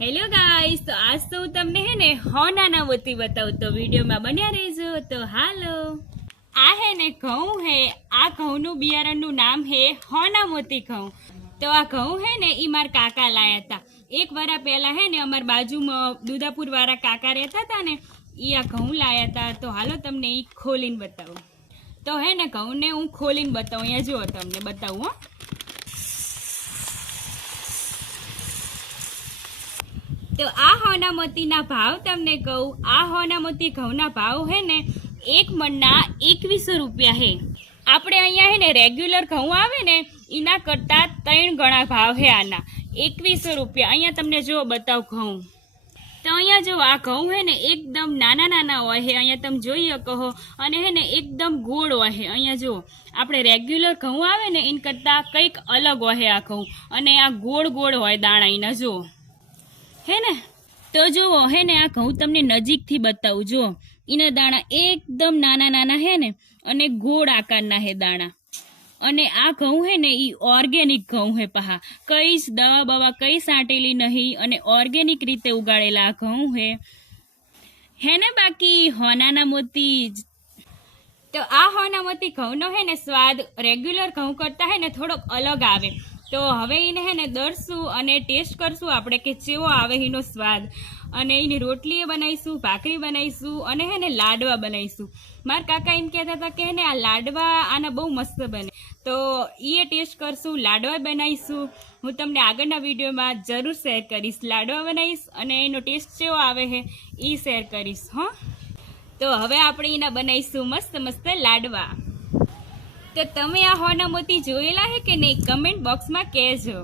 Hello guys, તો આજ તો હું તમને હે ને હોનાના મોતી બતાવું, તો વિડીયોમાં બન્યા રહેજો. તો હાલો, આ હે ને ઘઉં હે. આ ઘઉંનું બિયારણનું નામ હે હોના મોતી ઘઉં. તો આ ઘઉં હે ને એ મારા કાકા લાયા હતા. એક વરા પહેલા હે ને અમારા બાજુમાં દુદાપુર વાળા કાકા રહેતા હતા ને, એ આ ઘઉં લાયા હતા. તો હાલો તમને એ ખોલીને બતાવું. તો હે ને ઘઉંને હું ખોલીને બતાવું. અહીંયા જુઓ, તમને બતાવું હો. તો આ હોના મોતીના ભાવ તમને કહું. આ હોના મોતી ઘઉંના ભાવ હે ને એક મણના 2100 રૂપિયા હે. આપણે અહીંયા હે ને રેગ્યુલર ઘઉં આવે ને એના કરતાં 3 ગણા ભાવ હે આના. 2100 રૂપિયા. અહીંયા તમને જો બતાવ ઘઉં. તો અહીંયા જો આ ઘઉં હે ને એકદમ નાના નાના હોય છે. અહીંયા તમે જોઈ શકો. અને હે ને એકદમ ગોળ હોય છે. અહીંયા જો આપણે રેગ્યુલર ઘઉં આવે ને એના કરતાં કંઈક અલગ હોય આ ઘઉં. અને આ ગોળ ગોળ હોય દાણા એના, જો હે ને. તો જુઓ હે ને આ ઘઉં તમને નજીકથી બતાવું. જો એના દાણા એકદમ નાના નાના હે ને, અને ગોળ આકારના હે દાણા. અને આ ઘઉં હે ને એ ઓર્ગેનિક ઘઉં હે. પહા કઈ જ દવા બવા કઈ સાંટેલી નહીં, અને ઓર્ગેનિક રીતે ઉગાડેલા આ ઘઉં હે ને. બાકી હોનાના મોતી. તો આ હોના મોતી ઘઉંનો હે ને સ્વાદ રેગ્યુલર ઘઉં કરતા હે ને થોડોક અલગ આવે. તો હવે એને હે ને દરશું અને ટેસ્ટ કરશું આપણે કે કેવો આવે એનો સ્વાદ. અને એની રોટલી બનાવીશું, ભાખરી બનાવીશું, અને હે ને લાડવા બનાવીશું. મારા કાકા એમ કહેતા હતા કે હે ને આ લાડવા આના બહુ મસ્ત બને. તો એ ટેસ્ટ કરશું, લાડવા બનાવીશું. હું તમને આગળના વિડીયોમાં જરૂર શેર કરીશ. લાડવા બનાવીશ અને એનો ટેસ્ટ કેવો આવે છે એ શેર કરીશ. હો, તો હવે આપણે એના બનાવીશું મસ્ત મસ્ત લાડવા. તો તમે આ હોના મોતી જોયેલા હે કે નહીં, કમેન્ટ બોક્સમાં કહેજો.